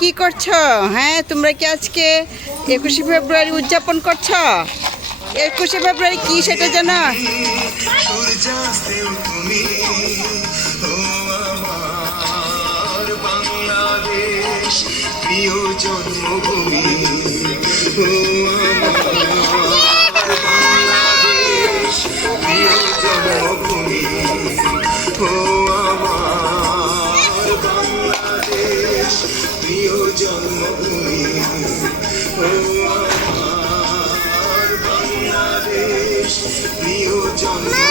কি করছো? হ্যাঁ, তোমরা কি আজকে 21শে ফেব্রুয়ারি উদযাপন করছো? 21শে ফেব্রুয়ারি কি সেটা জানো? সূর্যাস্তেও তুমি, ও আমার বাংলাদেশ, প্রিয় জন্মভূমি, ও আমার বাংলাদেশ, প্রিয় জন্মভূমি, ও আমার বাংলাদেশ, প্রিয় জন্মভূমি, ও আমার বাংলাদেশ, প্রিয় জন্ম